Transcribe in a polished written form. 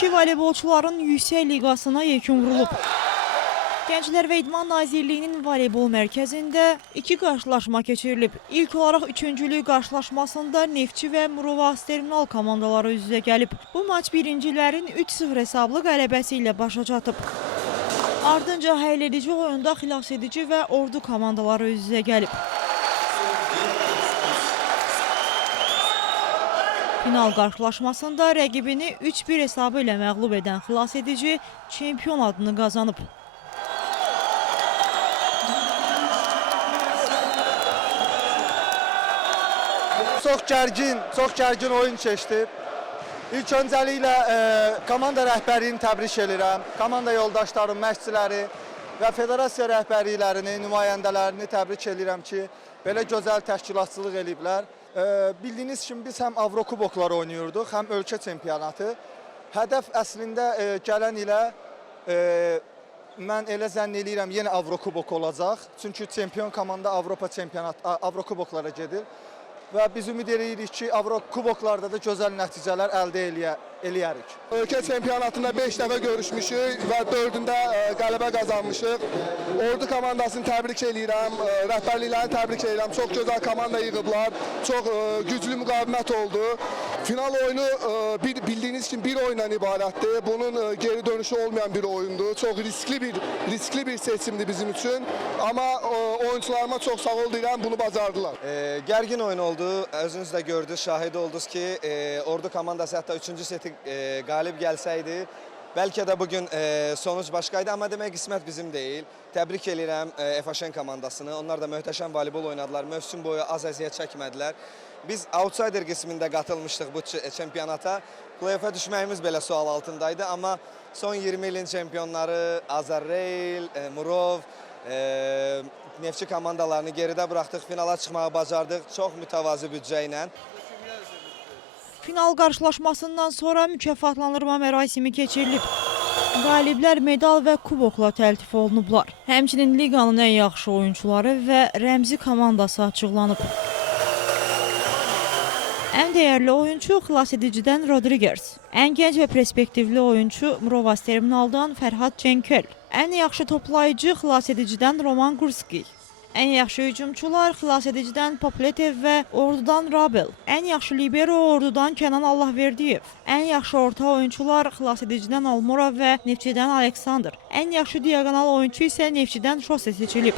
Kişi voleybolçuların yüksək liqasına yekun vurulub. Gənclər və İdman Nazirliyinin voleybol mərkəzində iki qarşılaşma keçirilib. İlk olaraq üçüncülük qarşılaşmasında Neftçi və Murovas Terminal komandaları üz-üzə gəlib. Bu maç birincilərin 3-0 hesablı qələbəsi ilə başa çatıb. Ardınca həlledici oyunda xilasedici və Ordu komandaları üz-üzə gəlib. Final qarşılaşmasında rəqibini 3-1 hesabı ilə məğlub edən xilasedici çempion adını qazanıb. Çox gərgin oyun keçdi. İlk öncəliklə komanda rəhbərliyini təbrik edirəm. Komanda yoldaşlarım, məşqçiləri və federasiya rəhbərliklərini, nümayəndələrini təbrik edirəm ki, belə gözəl təşkilatçılıq eləyiblər. Bildiyiniz kimi biz həm Avrokuboklar oynayırdıq, həm ölkə çempionatı. Hədəf əslində gələn ilə mən elə zənn eləyirəm yenə Avrokubok olacaq. Çünki çempion komanda Avrokuboklara gedir. Və biz ümid edirik ki, Avrokuboklarda da gözəl nəticələr əldə eləyərik. Ölkə çempionatında 5 dəfə görüşmüşük və 4-ündə qələbə qazanmışıq. Ordu komandasını təbrik edirəm, rəhbərliklərini təbrik edirəm. Çox gözəl komanda yığıblar, çox güclü müqavimət oldu. Final oyunu bildiyiniz kimi bir oyundan ibarətdir. Bunun geri dönüşü olmayan bir oyundur. Çox riskli bir seçimdir bizim üçün. Amma oyuncularıma çox sağ ol deyirəm, bunu bacardılar. Gərgin oyun oldu. Özünüz də gördünüz, şahid oldunuz ki, Ordu komandası hətta 3-cü seti qalib gəlsəydi, bəlkə də bugün sonuc başqaydı, amma demək qismət bizim deyil. Təbrik edirəm FHN komandasını. Onlar da möhtəşəm voleybol oynadılar, mövsüm boyu az əziyyət çəkmədilər. Biz outsider qismində qatılmışdıq bu çempionata. Play-off'a düşməyimiz belə sual altındaydı, amma son 20 ilin çempionları Azarreyl, Murov, Neftçi komandalarını geridə buraxdıq, finala çıxmağı bacardıq çox mütəvazi büdcə ilə. Final qarşılaşmasından sonra mükafatlandırma mərasimi keçirilib. Qaliblər medal və kubokla təltif olunublar. Həmçinin liqanın ən yaxşı oyuncuları və rəmzi komandası açıqlanıb. Ən dəyərli oyuncu xilasedicidən Rodriguez, ən gənc və perspektivli oyuncu Murovas Terminaldan Fərhad Cenkel, ən yaxşı toplayıcı xilasedicidən Roman Gurski, ən yaxşı hücumçular xilasedicidən Popletev və Ordudan Rabel, ən yaxşı libero Ordudan Kənan Allahverdiyev, ən yaxşı orta oyuncular xilasedicidən Almora və Neftçidən Aleksandr, ən yaxşı diagonal oyuncu isə Neftçidən Şose seçilib.